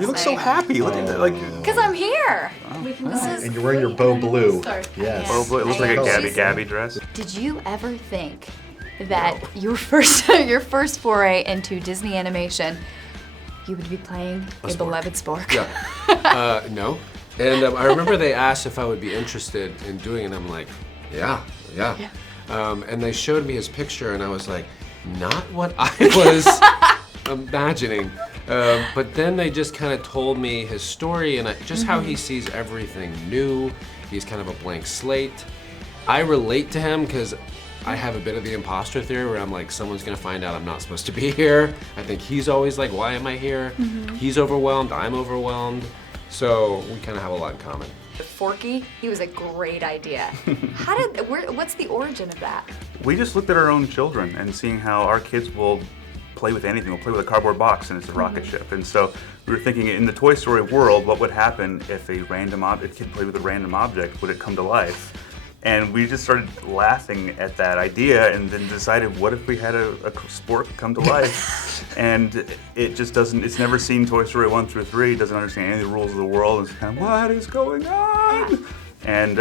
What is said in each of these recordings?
You look so happy. Look at that, like. Because I'm here. And you're wearing your Bo Blue. Yes. Oh, boy, it looks like a Gabby dress. Did you ever think that your first foray into Disney animation, you would be playing a beloved spork? Yeah. No. And I remember they asked if I would be interested in doing it, and I'm like, yeah. And they showed me his picture, and I was like, not what I was imagining. But then they just kind of told me his story and just how he sees everything new. He's kind of a blank slate. I relate to him because I have a bit of the imposter theory where I'm like, someone's gonna find out I'm not supposed to be here. I think he's always like, why am I here? He's overwhelmed, I'm overwhelmed. So we kind of have a lot in common. Forky, he was a great idea. What's the origin of that? We just looked at our own children and seeing how our kids will play with anything. We'll play with a cardboard box and it's a rocket ship. And so we were thinking, in the Toy Story world, what would happen if a kid played with a random object? Would it come to life? And we just started laughing at that idea and then decided, what if we had a spork come to life? And it just doesn't, it's never seen Toy Story 1 through 3, doesn't understand any of the rules of the world, it's kind of, what is going on? And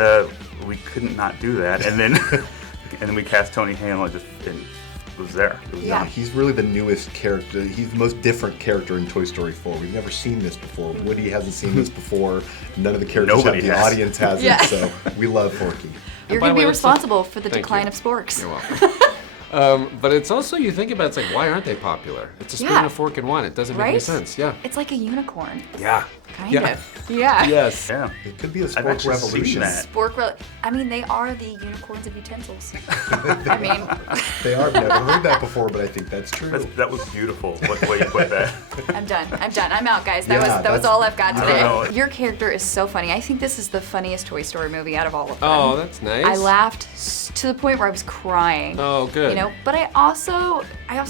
we couldn't not do that. And then we cast Tony Hale and it was there. It was Yeah, he's really the newest character. He's the most different character in Toy Story 4. We've never seen this before. Woody hasn't seen this before. None of the characters Nobody have. The has. audience hasn't. Yeah. So we love Forky. You're by going to the be way, responsible for the thank decline you. of sporks. You're welcome. But it's also, you think about it, it's like, why aren't they popular? It's a spoon, Yeah. a fork, and one. It doesn't make any Right? sense. Yeah. It's like a unicorn, Yeah. kind of. Yeah. Yes. Yeah. It could be a I've Spork actually revolution. seen that. I mean, they are the unicorns of utensils. I mean, They are. I've never heard that before, but I think that's true. That was beautiful, what way you put that. I'm done. I'm out, guys. Yeah, That was that's- all I've got today. know. Your character is so funny. I think this is the funniest Toy Story movie out of all of them. Oh, that's nice. I laughed to the point where I was crying. Oh, good. You know, but I also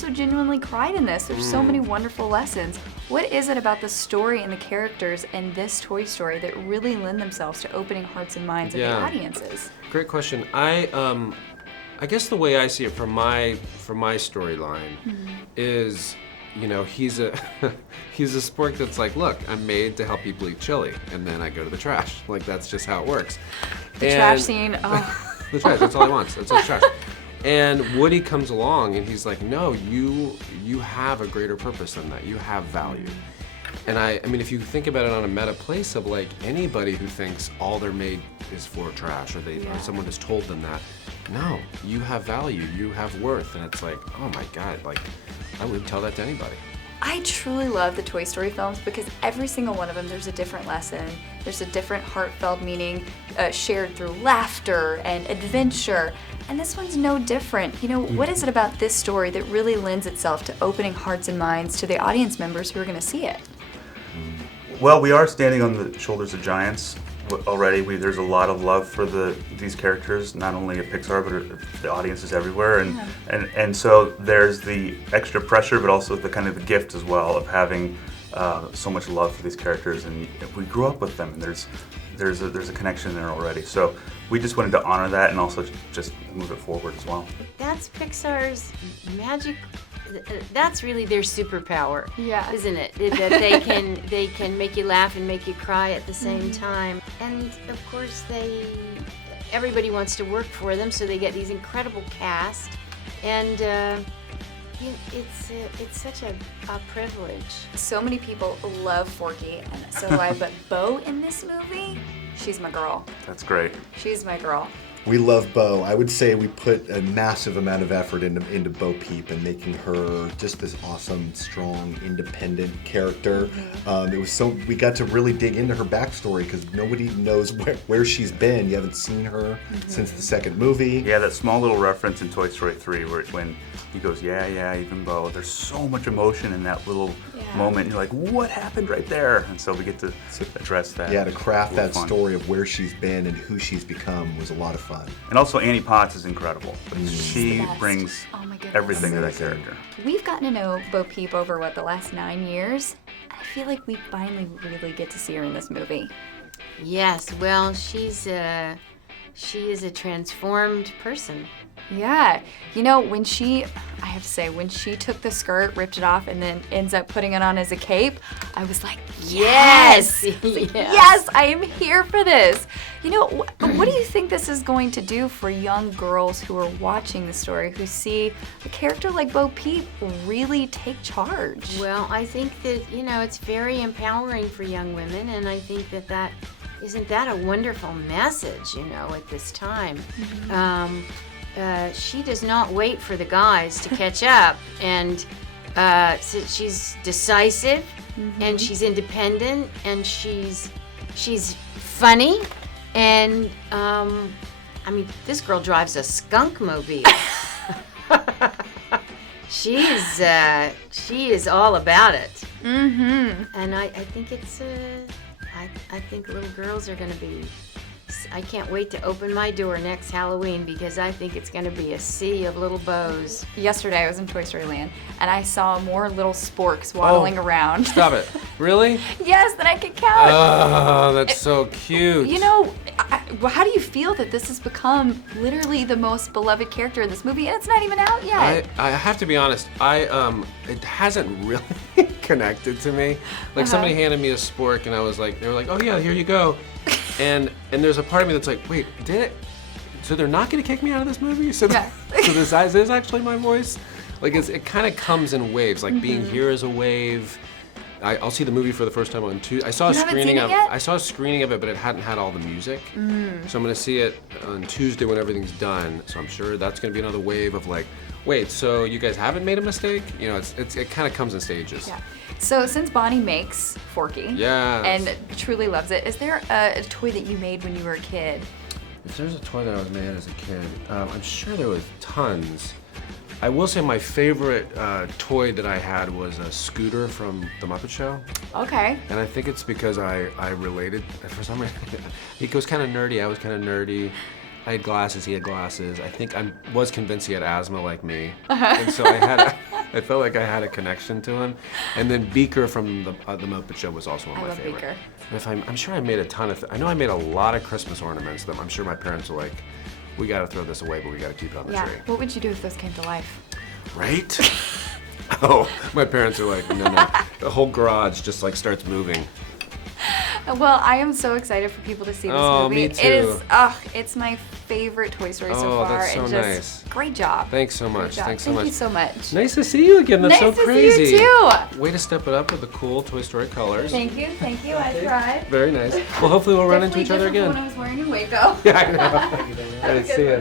genuinely cried in this. There's so many wonderful lessons. What is it about the story and the characters in this Toy Story that really lend themselves to opening hearts and minds of the Yeah. audiences? Great question. I guess the way I see it from my storyline is, you know, he's a he's a spork that's like, look, I'm made to help people eat chili, and then I go to the trash. Like, that's just how it works. The trash scene. Oh, The trash. That's all he wants. That's all the trash. And Woody comes along and he's like, no, you have a greater purpose than that. You have value. And I mean, if you think about it on a meta place of like anybody who thinks all they're made is for trash, or someone has told them that, no, you have value, you have worth, and it's like, oh my God, like I wouldn't tell that to anybody. I truly love the Toy Story films because every single one of them, there's a different lesson. There's a different heartfelt meaning shared through laughter and adventure. And this one's no different. You know, what is it about this story that really lends itself to opening hearts and minds to the audience members who are going to see it? Well, we are standing on the shoulders of giants already. There's a lot of love for these characters, not only at Pixar, but the audiences everywhere. And so there's the extra pressure, but also the kind of the gift as well of having so much love for these characters. And we grew up with them, and there's a connection there already. So we just wanted to honor that and also just move it forward as well. That's Pixar's magic. That's really their superpower, Yeah. isn't it? That they can make you laugh and make you cry at the same time. And of course, everybody wants to work for them, so they get these incredible cast. And it's such a privilege. So many people love Forky, and so do I. But Bo in this movie, she's my girl. That's great. She's my girl. We love Bo. I would say we put a massive amount of effort into Bo Peep and making her just this awesome, strong, independent character. It was we got to really dig into her backstory because nobody knows where she's been. You haven't seen her since the second movie. Yeah, that small little reference in Toy Story 3 when he goes, yeah, even Bo. There's so much emotion in that little moment. You're like, what happened right there? And so we get to address that. Yeah, to craft that Fun. story of where she's been and who she's become was a lot of fun. And also Annie Potts is incredible. She the best. brings Oh my goodness. everything to that character. We've gotten to know Bo Peep over, the last 9 years. I feel like we finally really get to see her in this movie. Yes, well, she is a transformed person. Yeah. You know, when she I have to say, when she took the skirt, ripped it off, and then ends up putting it on as a cape, I was like, yes! Yes, I am here for this. You know, what do you think this is going to do for young girls who are watching the story, who see a character like Bo Peep really take charge? Well, I think that, it's very empowering for young women, and I think that isn't that a wonderful message, at this time. She does not wait for the guys to catch up, and so she's decisive, and she's independent, and she's funny, and this girl drives a skunk mobile. She is all about it. And I think I think little girls are going to be. I can't wait to open my door next Halloween because I think it's going to be a sea of little bows. Yesterday I was in Toy Story Land and I saw more little sporks waddling around. Stop it. Really? Yes, that I could count. Oh, that's so cute. How do you feel that this has become literally the most beloved character in this movie and it's not even out yet? I have to be honest. It hasn't really connected to me. Like somebody handed me a spork and they were like, oh yeah, here you go. And there's a part of me that's like, wait, did it? So they're not gonna kick me out of this movie? So this is actually my voice? Like it kind of comes in waves. Like being here is a wave. I'll see the movie for the first time on Tuesday. I saw a screening of it, but it hadn't had all the music. So I'm gonna see it on Tuesday when everything's done. So I'm sure that's gonna be another wave of like, wait, so you guys haven't made a mistake? It kind of comes in stages. Yeah. So since Bonnie makes Forky and truly loves it, is there a toy that you made when you were a kid? If there's a toy that I was made as a kid, I'm sure there was tons. I will say my favorite toy that I had was a Scooter from The Muppet Show. Okay. And I think it's because I related, for some reason. He was kind of nerdy, I was kind of nerdy. I had glasses, he had glasses. I think I was convinced he had asthma like me. And so I felt like I had a connection to him. And then Beaker from the Muppet Show was also one of my favorite. Beaker. And I'm sure I made a ton of, I know I made a lot of Christmas ornaments that I'm sure my parents were like, we gotta throw this away, but we gotta keep it on the tree. What would you do if those came to life? Right? Oh, my parents are like, no. The whole garage just like starts moving. Well, I am so excited for people to see this movie. Me too. It is, it's my favorite Toy Story so far. That's so nice. Great job. Thanks so much. Thank you so much. Nice to see you again. That's so crazy. Nice to see you too. Way to step it up with the cool Toy Story colors. Thank you. I tried. Very nice. Well, hopefully we'll run into each other again. When I was wearing in Waco. Yeah, I know. All right, see ya.